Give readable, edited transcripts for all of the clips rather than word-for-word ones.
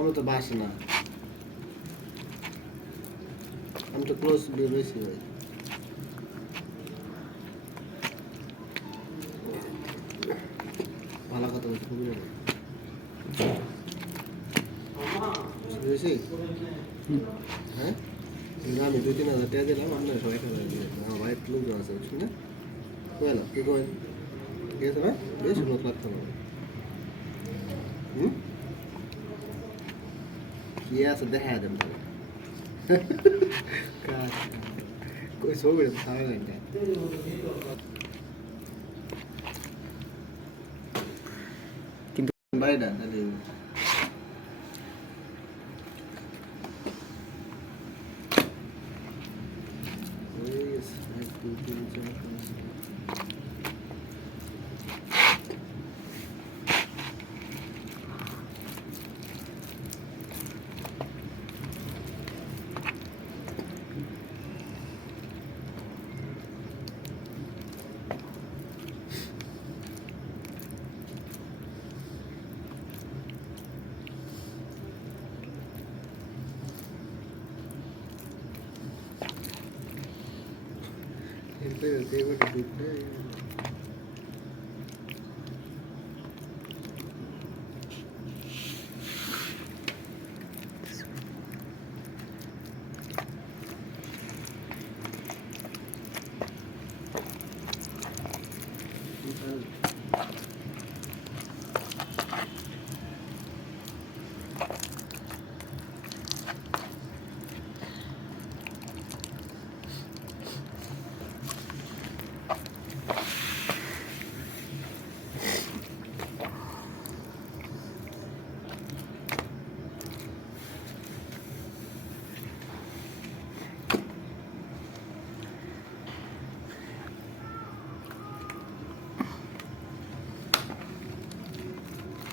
আমি তো বাসি না, আমি তো ক্লোজ রয়েছি ভাই। ভালো কথা বলছি, খুবই বুঝেছি। হ্যাঁ, আমি 2-3 হাজার টাকা দিলাম, আপনার সবাই টাকা দিয়ে আমার ভাই লোকজন আছে, বুঝছি না? বুঝলাম কি করেন, ঠিক আছে না? বেশ লোক লাগতো না। হুম, কি আছে দেখা দেন তাহলে। কই ছবি ভালো লাগে কিন্তু বাড়িটা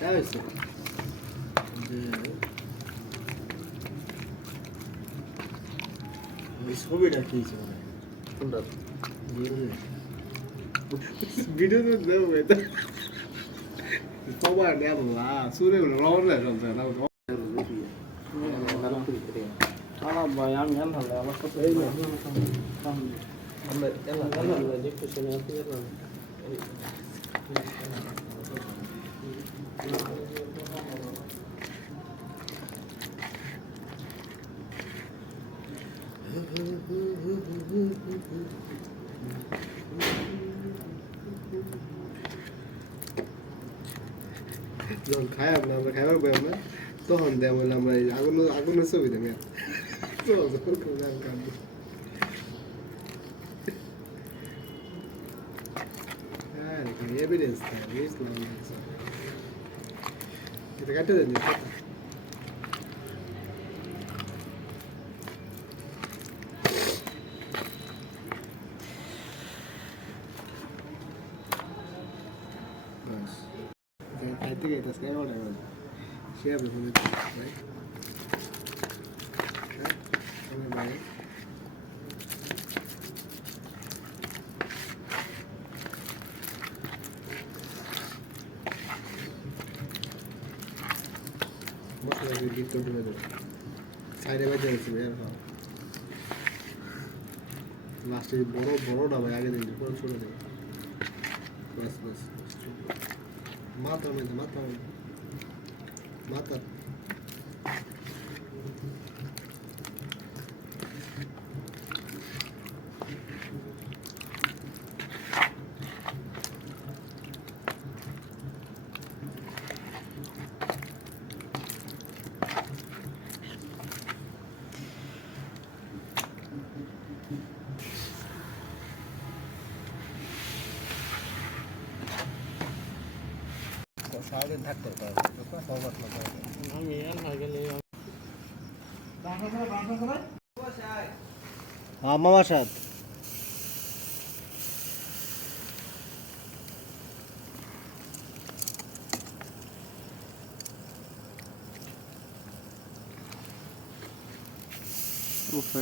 তাহলে হয়েছে যে ওই ছবিটা কি ছিল কোনটা ভিডিও তো দেবো এটা সবার দেবো সুরে রওনা চলছে না ভাই আমি ভালো আমার কথা দেখতে শুনে যখন খাই আমরা খাইবার পাই আমরা তখন দেয় বলে আমরা আগুনের ছবি দেবে এভিডেন্স এটা কাটে দেন খাইতে খাইতে খাই অর্ডার করে সে আপনি ফোন ভাই আমার ভাই মশলা দিয়ে গিফট করে দেবে সাইডে বাজে আছে ভাই আর লাস্টে বড়টা ভাই আগে দিন পরে ছোট দেবে বাস বাস মাথা সারাদিন থাকতে আমি আর হয়ে গেলে মামার সাথ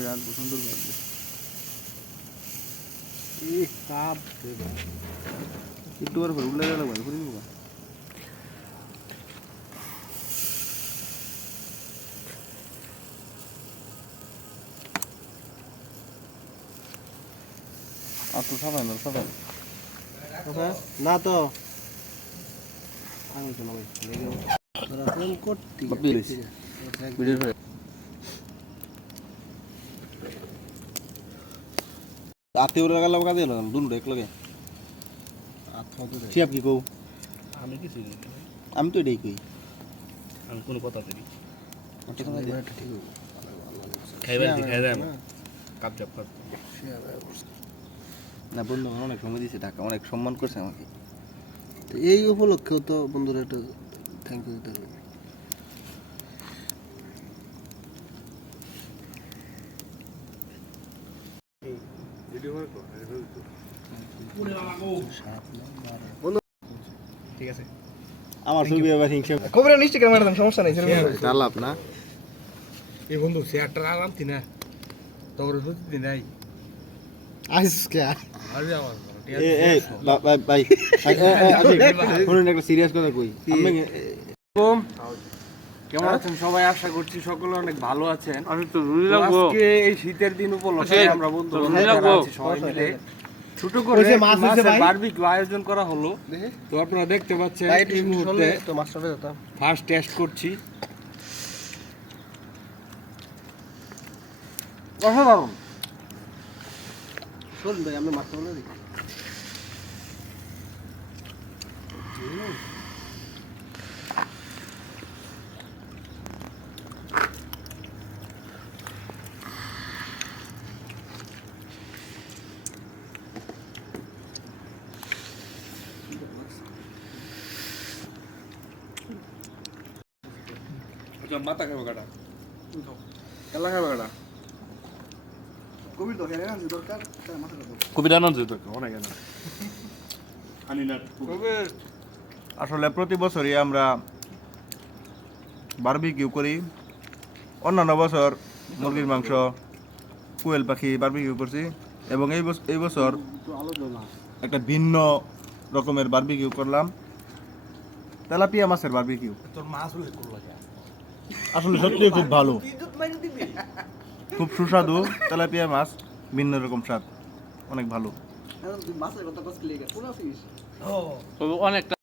রাখবো সুন্দর রাখবো কাপ একটু বার করে উল্লে গেল ভাই ঘুরে আর তো সবাই না সবাই না তো আমি তো না ভাই লেগে তোরা ফোন করতি প্লিজ ভিডিও আত্মীয় লাগালাম কাজে লাগালাম দুটো এক লগে ঠিক কি কও আমি কিছু আমি তো এটাই কই আমি কোনো কথা বলি ঠিক হবে খাইবার খাই যায় কাপ চাপ কর না বন্ধু আমার অনেক সময় দিয়েছে টাকা অনেক সম্মান করছে আমাকে তো এই উপলক্ষেও তো বন্ধুরা একটা থ্যাংক ইউ দিতে হবে ঠিক আছে আমার ছবি আবার হিংসা খবরে নিশ্চয় কেন ম্যাডাম সমস্যা নাই চালাপ না এই বন্ধু শেয়ারটা আনতি না তোর সত্যি নাই আজকে আরে আমার এই ভাই ভাই শুনুন একটা সিরিয়াস কথা কই আমি কেমন আছেন সবাই? আশা করছি সকলে অনেক ভালো আছেন। তো আজকে এই শীতের দিন উপলক্ষে আমরা বন্ধু সবাই মিলে ছোট করে মাছের বারবিকিউ আয়োজন করা হলো। তো আপনারা দেখতে পাচ্ছেন এই মুহূর্তে তো মাস্টারে যেতাম ফার্স্ট টেস্ট করছি। অসাধারণ। শোন ভাই আমরা মাস্টার বলে দিই মাথা খাবে কাটা কেলা খাবে কাটা কবির দরকার আছে দরকার মাথা কথা কবিতা আনন্দ তো অনেক না আসলে প্রতি বছরই আমরা বারবিকিউ করি। অন্যান্য বছর মুরগির মাংস কোয়েল পাখি বারবিকিউ করছি এবং এই বছর একটা ভিন্ন রকমের বারবিকিউ করলাম, তেলাপিয়া মাছের বারবিকিউ। তোর মাছ হলে করলো আসলে সত্যি খুব ভালো, খুব সুস্বাদু তেলাপিয়া মাছ, ভিন্ন রকম স্বাদ, অনেক ভালো। মাছের কথা কষ্ট লেগে কোন আছিস অনেকটা